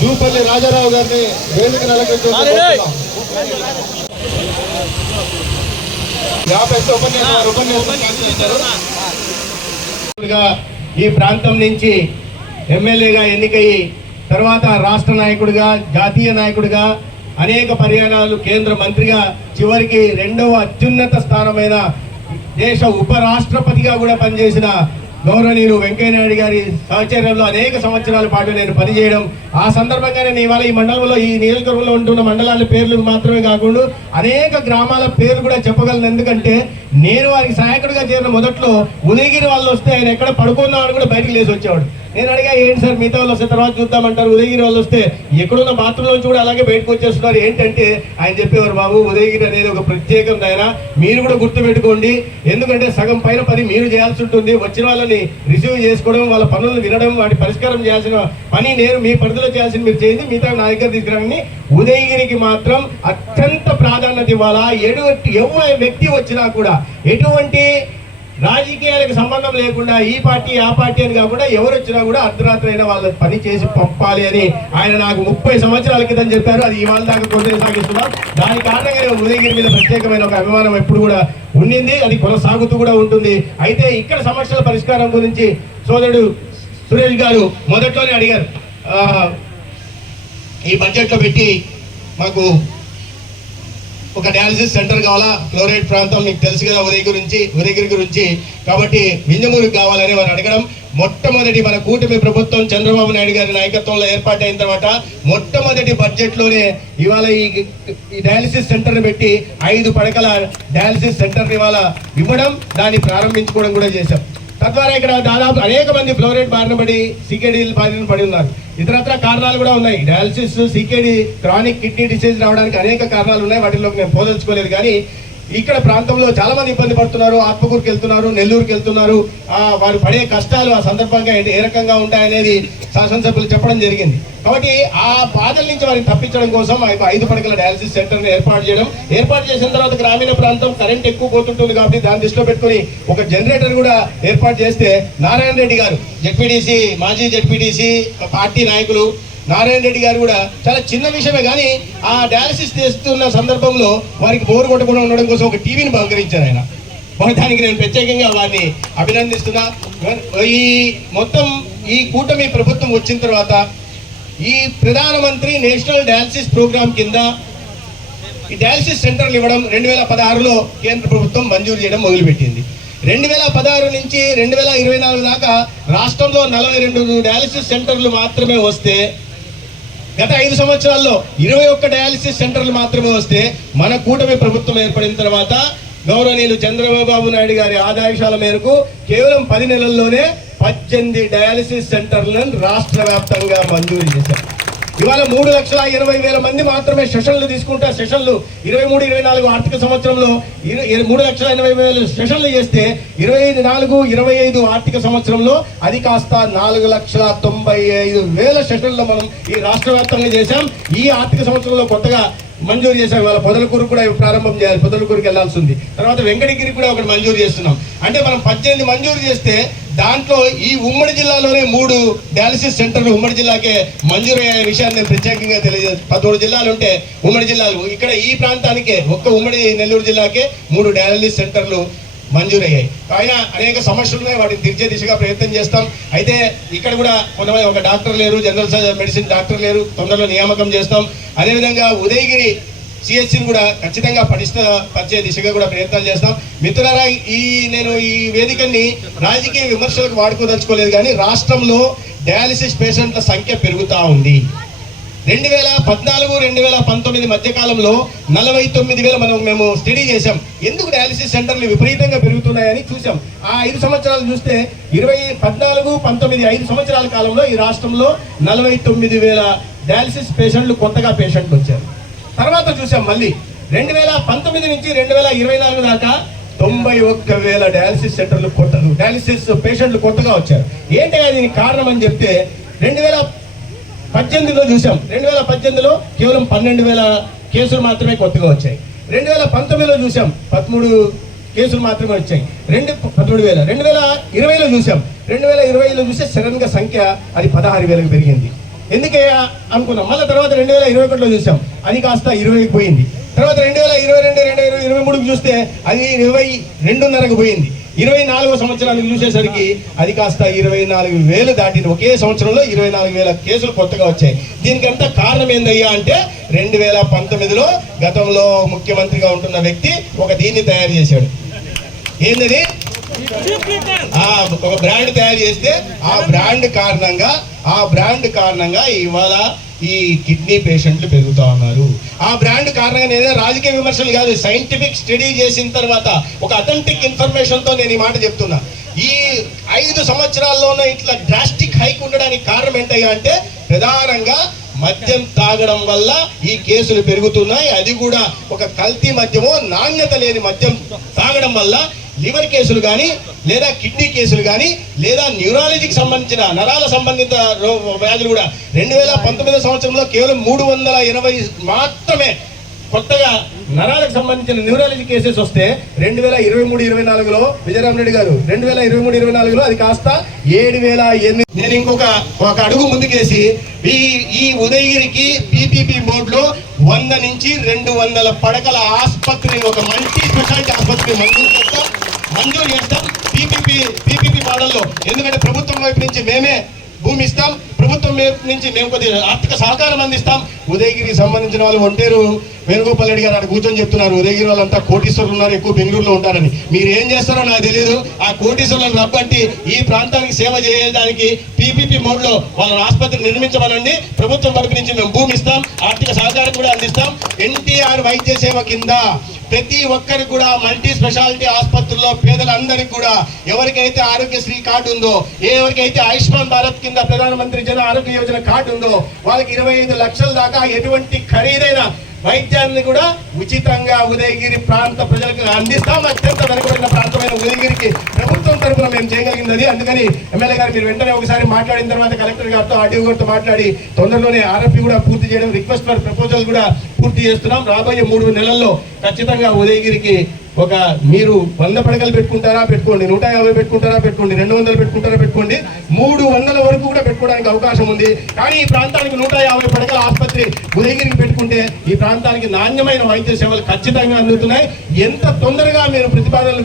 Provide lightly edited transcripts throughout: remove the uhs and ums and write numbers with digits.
జూపల్లి రాజారావు గారిని వేదికను అలంకరించారు. ఈ ప్రాంతం నుంచి ఎమ్మెల్యేగా ఎన్నికయ్యి తర్వాత రాష్ట్ర నాయకుడిగా, జాతీయ నాయకుడిగా, అనేక పర్యాయాలు కేంద్ర మంత్రిగా, చివరికి రెండవ అత్యున్నత స్థానమైన దేశ ఉపరాష్ట్రపతిగా కూడా పనిచేసిన గౌరవనీయులు వెంకయ్యనాయుడు గారి సహచర్యంలో అనేక సంవత్సరాల పాటు నేను పనిచేయడం, ఆ సందర్భంగా నేను ఇవాళ ఈ మండలంలో, ఈ నియోజకవర్గంలో ఉంటున్న మండలాల పేర్లు మాత్రమే కాకుండా అనేక గ్రామాల పేర్లు కూడా చెప్పగలను. ఎందుకంటే నేను వారికి సహాయకుడిగా చేరిన మొదట్లో ఉదయగిరి వాళ్ళు వస్తే ఆయన ఎక్కడ పడుకుందామని కూడా బయటకు లేచి వచ్చేవాడు. నేను అడిగా, ఏంటి సార్ మిగతా వాళ్ళు వస్తే తర్వాత చూద్దామంటారు, ఉదయగిరి వాళ్ళు వస్తే ఎక్కడున్న బాత్రూమ్ నుంచి కూడా అలాగే బయటకు వచ్చేస్తున్నారు ఏంటంటే ఆయన చెప్పేవారు, బాబు ఉదయగిరి అనేది ఒక ప్రత్యేకం ఆయన, మీరు కూడా గుర్తుపెట్టుకోండి. ఎందుకంటే సగం పైన పని మీరు చేయాల్సి ఉంటుంది. వచ్చిన వాళ్ళని రిసీవ్ చేసుకోవడం, వాళ్ళ పనులను వినడం, వాటి పరిష్కారం చేయాల్సిన పని నేను మీ పరిధిలో చేయాల్సింది మీరు చేయండి, మిగతా నా దగ్గర తీసుకురాని. ఉదయగిరికి మాత్రం అత్యంత ప్రాధాన్యత ఇవ్వాలా. ఎవరు వ్యక్తి వచ్చినా కూడా ఎటువంటి రాజకీయాలకు సంబంధం లేకుండా ఈ పార్టీ ఆ పార్టీ అని కాకుండా ఎవరు వచ్చినా కూడా అర్ధరాత్రి అయినా వాళ్ళ పని చేసి పంపాలి అని ఆయన నాకు 30 సంవత్సరాల క్రితం చెప్పారు. అది ఇవాళ దాకా కొనసాగిస్తున్నాం. దాని కారణంగా ఉదయగిరి మీద ప్రత్యేకమైన ఒక అభిమానం ఎప్పుడు కూడా ఉండింది, అది కొనసాగుతూ కూడా ఉంటుంది. అయితే ఇక్కడ సమస్యల పరిష్కారం గురించి సోదరుడు సురేష్ గారు మొదట్లోనే అడిగారు, ఈ బడ్జెట్లో పెట్టి మాకు ఒక డయాలసిస్ సెంటర్ కావాలా, ఫ్లోరైడ్ ప్రాంతం మీకు తెలుసు కదా ఉదయగిరి గురించి, కాబట్టి వింజమూరుకు కావాలని వారు అడగడం. మొట్టమొదటి మన కూటమి ప్రభుత్వం చంద్రబాబు నాయుడు గారి నాయకత్వంలో ఏర్పాటైన తర్వాత మొట్టమొదటి బడ్జెట్లోనే ఇవాళ ఈ డయాలసిస్ సెంటర్ని పెట్టి 5 పడకల డయాలసిస్ సెంటర్ని ఇవాళ ఇవ్వడం, దాన్ని ప్రారంభించుకోవడం కూడా చేశాం. తద్వారా ఇక్కడ దాదాపు అనేక మంది ఫ్లోరైడ్ బారిన పడి, సికేడీ బారిన పడి ఉన్నారు. ఇతరత్ర కారణాలు కూడా ఉన్నాయి. డయాలసిస్, సికేడీ, క్రానిక్ కిడ్నీ డిసీజ్ రావడానికి అనేక కారణాలు ఉన్నాయి. వాటిలోకి నేను పోదలుచుకోలేదు. కానీ ఇక్కడ ప్రాంతంలో చాలా మంది ఇబ్బంది పడుతున్నారు. ఆత్మకూరుకి వెళ్తున్నారు, నెల్లూరుకి వెళ్తున్నారు. వారు పడే కష్టాలు ఆ సందర్భంగా ఏ రకంగా ఉంటాయనేది శాసనసభ్యులు చెప్పడం జరిగింది. కాబట్టి ఆ బాధల నుంచి వారిని తప్పించడం కోసం 5 పడకల డయాలసిస్ సెంటర్ని ఏర్పాటు చేసిన తర్వాత గ్రామీణ ప్రాంతం కరెంట్ ఎక్కువ పోతుంటుంది కాబట్టి దాన్ని దృష్టిలో పెట్టుకుని ఒక జనరేటర్ కూడా ఏర్పాటు చేస్తే నారాయణ రెడ్డి గారు జెడ్పీటీసీ, మాజీ జెడ్పీటీసీ, పార్టీ నాయకులు నారాయణ రెడ్డి గారు కూడా చాలా చిన్న విషయమే కానీ ఆ డయాలసిస్ చేస్తున్న సందర్భంలో వారికి బోరు కొట్టకుండా ఉండడం కోసం ఒక టీవీని బహుకరించారు ఆయన. దానికి నేను ప్రత్యేకంగా వారిని అభినందిస్తున్నా. ఈ కూటమి ప్రభుత్వం వచ్చిన తర్వాత ఈ ప్రధానమంత్రి నేషనల్ డయాలసిస్ ప్రోగ్రామ్ కింద ఈ డయాలసిస్ సెంటర్లు ఇవ్వడం 2016లో కేంద్ర ప్రభుత్వం మంజూరు చేయడం మొదలుపెట్టింది. 2016 నుంచి 2024 దాకా రాష్ట్రంలో 42 డయాలసిస్ సెంటర్లు మాత్రమే వస్తే, గత 5 సంవత్సరాల్లో 21 డయాలసిస్ సెంటర్లు మాత్రమే వస్తే, మన కూటమి ప్రభుత్వం ఏర్పడిన తర్వాత గౌరవనీయులు చంద్రబాబు నాయుడు గారి ఆదేశాల మేరకు కేవలం 10 నెలల్లోనే 18 డయాలసిస్ సెంటర్లను రాష్ట్ర వ్యాప్తంగా మంజూరు చేశారు. ఇవాళ 3,20,000 మంది మాత్రమే సెషన్లు తీసుకుంటే, సెషన్లు 23-24 ఆర్థిక సంవత్సరంలో 3,80,000 సెషన్లు చేస్తే 24-25 ఆర్థిక సంవత్సరంలో అది కాస్త 4,95,000 సెషన్లు మనం ఈ రాష్ట్ర వ్యాప్తంగా చేశాం. ఈ ఆర్థిక సంవత్సరంలో కొత్తగా మంజూరు చేశాం. ఇవాళ పొదలకూరు కూడా ప్రారంభం చేయాలి, పొదలకూరుకి వెళ్లాల్సి ఉంది. తర్వాత వెంకటగిరికి కూడా ఒకటి మంజూరు చేస్తున్నాం. అంటే మనం 18 మంజూరు చేస్తే దాంట్లో ఈ ఉమ్మడి జిల్లాలోనే 3 డయాలసిస్ సెంటర్లు ఉమ్మడి జిల్లాకే మంజూరు అయ్యే విషయాన్ని నేను ప్రత్యేకంగా తెలియజేస్తాను. 13 జిల్లాలు ఉంటే ఉమ్మడి జిల్లాలు, ఇక్కడ ఈ ప్రాంతానికే ఒక్క ఉమ్మడి నెల్లూరు జిల్లాకే 3 డయాలసిస్ సెంటర్లు మంజూరయ్యాయి. ఆయన అనేక సమస్యలు ఉన్నాయి, వాటిని తీర్చే దిశగా ప్రయత్నం చేస్తాం. అయితే ఇక్కడ కూడా కొంతమంది ఒక డాక్టర్ లేరు, జనరల్ మెడిసిన్ డాక్టర్ లేరు, తొందరలో నియామకం చేస్తాం. అదేవిధంగా ఉదయగిరి సిఎస్సిని కూడా ఖచ్చితంగా పరిచే దిశగా కూడా ప్రయత్నాలు చేస్తాం. మిత్రులారా, నేను ఈ వేదికని రాజకీయ విమర్శలకు వాడుకోదలుచుకోలేదు. కానీ రాష్ట్రంలో డయాలసిస్ పేషెంట్ల సంఖ్య పెరుగుతూ ఉంది. 2014-2019 మధ్యకాలంలో 49,000 మేము స్టడీ చేశాం. ఎందుకు డయాలసిస్ సెంటర్లు విపరీతంగా పెరుగుతున్నాయని చూసాం. ఆ 5 సంవత్సరాలు చూస్తే 2014-19 5 సంవత్సరాల కాలంలో ఈ రాష్ట్రంలో 49,000 డయాలసిస్ కొత్తగా పేషెంట్లు వచ్చారు. తర్వాత చూసాం మళ్ళీ 2019 నుంచి 2024 దాకా 91,000 డయాలసిస్ సెంటర్లు డయాలసిస్ పేషెంట్లు కొత్తగా వచ్చారు. ఏంటి దీనికి కారణం అని చెప్తే 2018లో చూసాం. 2018లో కేవలం 12,000 కేసులు మాత్రమే కొత్తగా వచ్చాయి. 2019లో చూసాం 13 కేసులు మాత్రమే వచ్చాయి. 2020లో చూసాం. 2020లో చూస్తే సడన్ గా సంఖ్య అది 16,000కి పెరిగింది. ఎందుకయ్యా అనుకున్నాం. మళ్ళీ తర్వాత 2021లో చూసాం, అది కాస్త 20కి పోయింది. తర్వాత 2022, 2023కి చూస్తే అది 22.5కు పోయింది. 24వ సంవత్సరానికి చూసేసరికి అది కాస్త 24,000 దాటింది. ఒకే సంవత్సరంలో 24,000 కేసులు కొత్తగా వచ్చాయి. దీనికి అంతా కారణం ఏందయ్యా అంటే 2019లో గతంలో ముఖ్యమంత్రిగా ఉంటున్న వ్యక్తి దీన్ని తయారు చేశాడు. ఏంటది? ఒక బ్రాండ్ తయారు చేస్తే ఆ బ్రాండ్ కారణంగా ఇవాళ ఈ కిడ్నీ పేషెంట్లు పెరుగుతా ఉన్నారు. ఆ బ్రాండ్ కారణంగా నేను రాజకీయ విమర్శలు కాదు, సైంటిఫిక్ స్టడీ చేసిన తర్వాత ఒక అథెంటిక్ ఇన్ఫర్మేషన్ తో నేను ఈ మాట చెప్తున్నా. ఈ 5 సంవత్సరాల్లోనే ఇట్లా డ్రాస్టిక్ హైక్ ఉండడానికి కారణం ఏంటయ్యా అంటే ప్రధానంగా మద్యం తాగడం వల్ల ఈ కేసులు పెరుగుతున్నాయి. అది కూడా ఒక కల్తీ మద్యమో నాణ్యత లేని మద్యం తాగడం వల్ల లివర్ కేసులు కానీ లేదా కిడ్నీ కేసులు కానీ లేదా న్యూరాలజీకి సంబంధించిన నరాల సంబంధిత వ్యాధులు కూడా 2019 సంవత్సరంలో కేవలం 380 మాత్రమే కొత్తగా నరాలకు సంబంధించిన న్యూరాలజీ కేసెస్ వస్తే 2023-24లో విజయరామరెడ్డి గారు 2023-24లో అది కాస్త 7,008. నేను ఇంకొక అడుగు ముందుకేసి ఈ ఉదయగిరికి పీపీపీ బోర్డులో 100 నుంచి 200 పడకల ఆసుపత్రిని, ఒక మల్టీ స్పెషాలిటీ ఆసుపత్రిని మంజూరు చేస్తాం పీపీపీ మోడల్లో. ఎందుకంటే ప్రభుత్వం వైపు నుంచి మేమే భూమి ఇస్తాం, ప్రభుత్వం నుంచి మేము కొద్దిగా ఆర్థిక సహకారం అందిస్తాం. ఉదయగిరికి సంబంధించిన వాళ్ళు ఒంటేరు వేణుగోపాల్ రెడ్డి గారు అక్కడ కూర్చొని చెప్తున్నారు, ఉదయగిరి వాళ్ళంతా కోటీశ్వరులు ఉన్నారు, ఎక్కువ బెంగళూరులో ఉంటారని. మీరు ఏం చేస్తారో నాకు తెలియదు. ఆ కోటీశ్వరులను రబ్బంటి ఈ ప్రాంతానికి సేవ చేయడానికి పీపీపీ మోడ్లో వాళ్ళ ఆసుపత్రి నిర్మించమనండి. ప్రభుత్వం వైపు నుంచి మేము భూమి ఇస్తాం, ఆర్థిక సహకారం కూడా అందిస్తాం. ఎన్టీఆర్ వైద్య సేవ కింద ప్రతి ఒక్కరికి కూడా మల్టీ స్పెషాలిటీ ఆసుపత్రుల్లో పేదలందరికీ కూడా ఎవరికైతే ఆరోగ్యశ్రీ కార్డు ఉందో, ఎవరికైతే ఆయుష్మాన్ భారత్ కింద ప్రధానమంత్రి జన ఆరోగ్య యోజన కార్డు ఉందో వాళ్ళకి 25 లక్షల దాకా ఎటువంటి ఖరీదైన వైద్యాన్ని కూడా ఉచితంగా ఉదయగిరి ప్రాంత ప్రజలకు అందిస్తాం. అత్యంత వెనుకబడిన ప్రాంతమైన ఉదయగిరికి ప్రభుత్వం తరఫున మేము చేయగలిగింది. అందుకని ఎమ్మెల్యే గారు మీరు వెంటనే ఒకసారి మాట్లాడిన తర్వాత కలెక్టర్ గారితో ఆర్డీఓ గారితో మాట్లాడి తొందరలోనే ఆర్ఎఫ్పీ కూడా పూర్తి చేయడం, రిక్వెస్ట్ ఫర్ ప్రపోజల్ కూడా పూర్తి చేస్తున్నాం. రాబోయే 3 నెలల్లో ఖచ్చితంగా ఉదయగిరికి మీరు 100 పడకలు పెట్టుకుంటారా పెట్టుకోండి, 150 పెట్టుకుంటారా పెట్టుకోండి, 200 పెట్టుకుంటారా పెట్టుకోండి, 300 వరకు కూడా పెట్టుకోవడానికి అవకాశం ఉంది. కానీ ఈ ప్రాంతానికి 150 పడకల ఆసుపత్రి ఉదయగిరికి పెట్టుకుంటే ఈ ప్రాంతానికి నాణ్యమైన వైద్య సేవలు ఖచ్చితంగా అందుతున్నాయి. ఎంత తొందరగా మీరు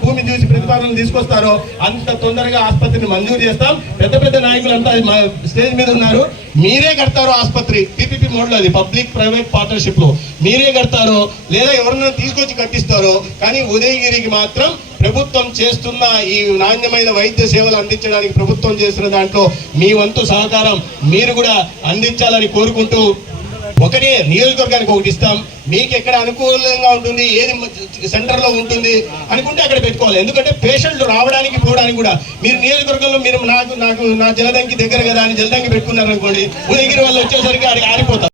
భూమి చూసి ప్రతిపాదనలు తీసుకొస్తారో అంత తొందరగా ఆసుపత్రిని మంజూరు చేస్తాం. పెద్ద నాయకులంతా స్టేజ్ మీద ఉన్నారు. మీరే కడతారో ఆసుపత్రి పీపీపీ మోడ్లో, అది పబ్లిక్ ప్రైవేట్ పార్ట్నర్షిప్ లో మీరే కడతారో లేదా ఎవరన్నా తీసుకొచ్చి కట్టిస్తారో, కానీ ఉదయగిరికి మాత్రం ప్రభుత్వం చేస్తున్న ఈ నాణ్యమైన వైద్య సేవలు అందించడానికి ప్రభుత్వం చేస్తున్న దాంట్లో మీ వంతు సహకారం మీరు కూడా అందించాలని కోరుకుంటూ, ఒకటే నియోజకవర్గానికి ఒకటి ఇస్తాం. మీకు ఎక్కడ అనుకూలంగా ఉంటుంది, ఏది సెంటర్లో ఉంటుంది అనుకుంటే అక్కడ పెట్టుకోవాలి. ఎందుకంటే పేషెంట్లు రావడానికి పోవడానికి కూడా మీరు నియోజకవర్గంలో మీరు నాకు నా జలదంకి దగ్గర కదా అని జలదంకి పెట్టుకున్నారనుకోండి, ఉదయగిరి వాళ్ళు వచ్చేసరికి ఆరిపోతారు.